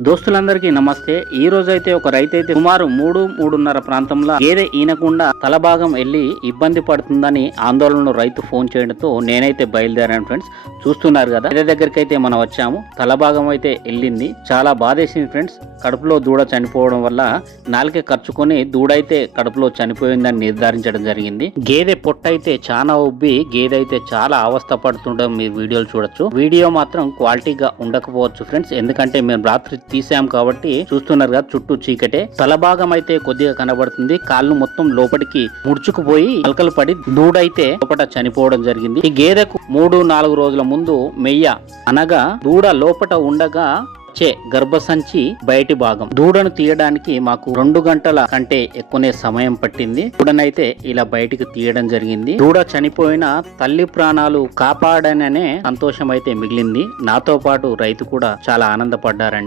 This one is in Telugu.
దోస్తులందరికీ నమస్తే. ఈ రోజు అయితే ఒక రైతు అయితే సుమారు 3-3:30 ప్రాంతంలో గేదె ఈనకుండా తలభాగం వెళ్లి ఇబ్బంది పడుతుందని ఆందోళనలో రైతు ఫోన్ చేయడంతో నేనైతే బయలుదేరాను ఫ్రెండ్స్. చూస్తున్నారు కదా, గేదె దగ్గరికి అయితే మనం వచ్చాము. తలభాగం అయితే వెళ్ళింది. చాలా బాధేసింది ఫ్రెండ్స్. కడుపులో దూడ చనిపోవడం వల్ల నాలుకే ఖర్చుకొని దూడైతే కడుపులో చనిపోయిందని నిర్ధారించడం జరిగింది. గేదె పొట్ట అయితే చాలా ఉబ్బి గేదె అయితే చాలా అవస్థ పడుతుండడం మీరు వీడియోలు చూడొచ్చు. వీడియో మాత్రం క్వాలిటీగా ఉండకపోవచ్చు ఫ్రెండ్స్, ఎందుకంటే మేము రాత్రి తీసాం కాబట్టి చూస్తున్నారు కదా, చుట్టూ చీకటే. తలభాగం అయితే కొద్దిగా కనబడుతుంది. కాళ్ళు మొత్తం లోపలికి ముడుచుకుపోయి అలకలు పడి దూడైతే లోపల చనిపోవడం జరిగింది. ఈ గేదెకు 3-4 రోజుల ముందు మెయ్య అనగా దూడ లోపట ఉండగా గర్భసంచి బయటి భాగం దూడను తీయడానికి మాకు 2 గంటల కంటే ఎక్కువనే సమయం పట్టింది. దూడనైతే ఇలా బయటికి తీయడం జరిగింది. దూడ చనిపోయిన తల్లి ప్రాణాలు కాపాడననే సంతోషం అయితే మిగిలింది. నాతో పాటు రైతు కూడా చాలా ఆనందపడ్డారండి.